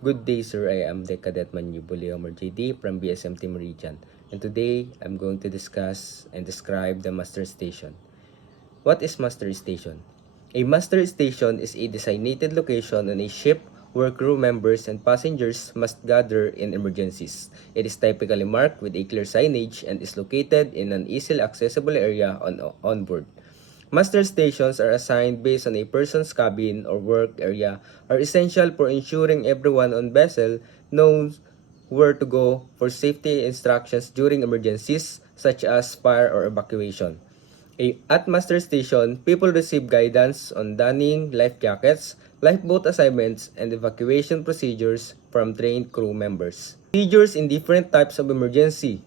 Good day, sir. I am the Cadet Manubulio JD from BSM Team Region. And today, I'm going to discuss and describe the muster station. What is muster station? A muster station is a designated location on a ship where crew members and passengers must gather in emergencies. It is typically marked with a clear signage and is located in an easily accessible area on board. Muster stations are assigned based on a person's cabin or work area, are essential for ensuring everyone on vessel knows where to go for safety instructions during emergencies such as fire or evacuation. At muster station, people receive guidance on donning life jackets, lifeboat assignments, and evacuation procedures from trained crew members. Procedures in different types of emergency.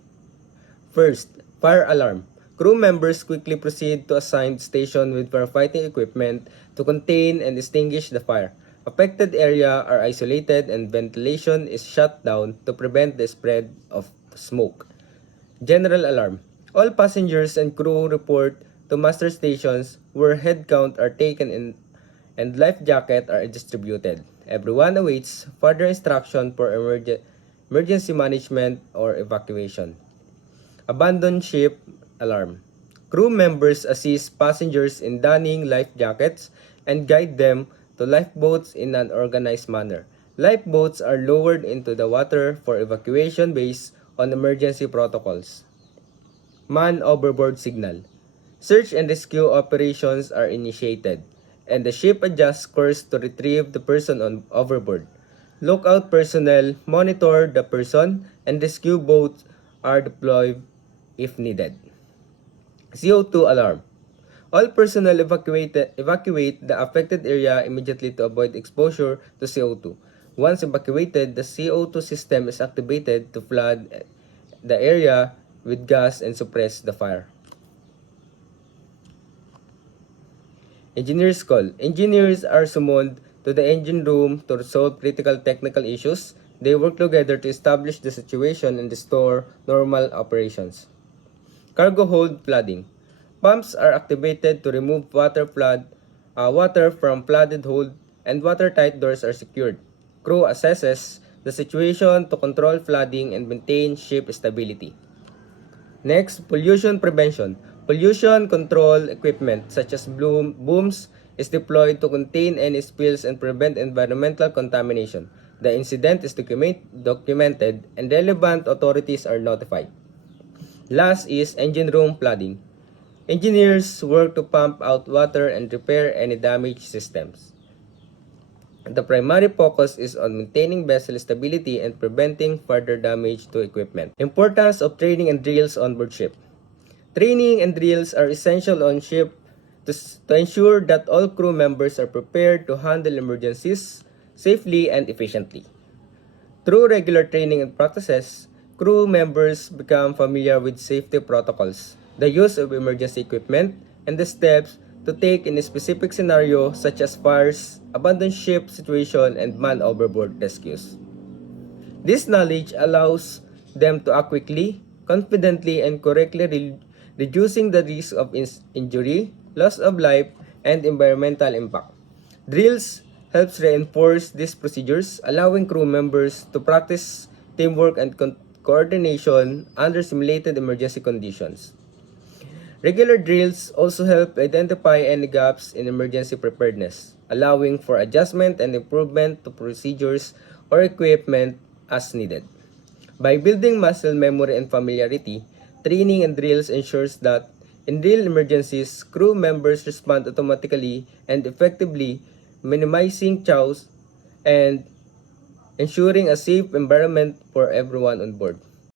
First, fire alarm. Crew members quickly proceed to assigned station with firefighting equipment to contain and extinguish the fire. Affected area are isolated and ventilation is shut down to prevent the spread of smoke. General alarm. All passengers and crew report to muster stations where head count are taken in and life jacket are distributed. Everyone awaits further instruction for emergency management or evacuation. Abandon ship alarm. Crew members assist passengers in donning life jackets and guide them to lifeboats in an organized manner. Lifeboats are lowered into the water for evacuation based on emergency protocols. Man overboard signal. Search and rescue operations are initiated, and the ship adjusts course to retrieve the person on overboard. Lookout personnel monitor the person, and rescue boats are deployed if needed. CO2 alarm. All personnel evacuate the affected area immediately to avoid exposure to CO2. Once evacuated, the CO2 system is activated to flood the area with gas and suppress the fire. Engineer's call. Engineers are summoned to the engine room to resolve critical technical issues. They work together to establish the situation and restore normal operations. Cargo hold flooding. Pumps are activated to remove water from flooded hold, and watertight doors are secured. Crew assesses the situation to control flooding and maintain ship stability. Next, pollution prevention. Pollution control equipment such as booms is deployed to contain any spills and prevent environmental contamination. The incident is documented and relevant authorities are notified. Last is engine room flooding. Engineers work to pump out water and repair any damaged systems. The primary focus is on maintaining vessel stability and preventing further damage to equipment. Importance of training and drills on board ship. Training and drills are essential on ship to ensure that all crew members are prepared to handle emergencies safely and efficiently. Through regular training and practices, crew members become familiar with safety protocols, the use of emergency equipment, and the steps to take in a specific scenario such as fires, abandoned ship situation, and man overboard rescues. This knowledge allows them to act quickly, confidently, and correctly, reducing the risk of injury, loss of life, and environmental impact. Drills helps reinforce these procedures, allowing crew members to practice teamwork and coordination under simulated emergency conditions. Regular drills also help identify any gaps in emergency preparedness, allowing for adjustment and improvement to procedures or equipment as needed. By building muscle memory and familiarity, training and drills ensures that in real emergencies, crew members respond automatically and effectively, minimizing chaos and ensuring a safe environment for everyone on board.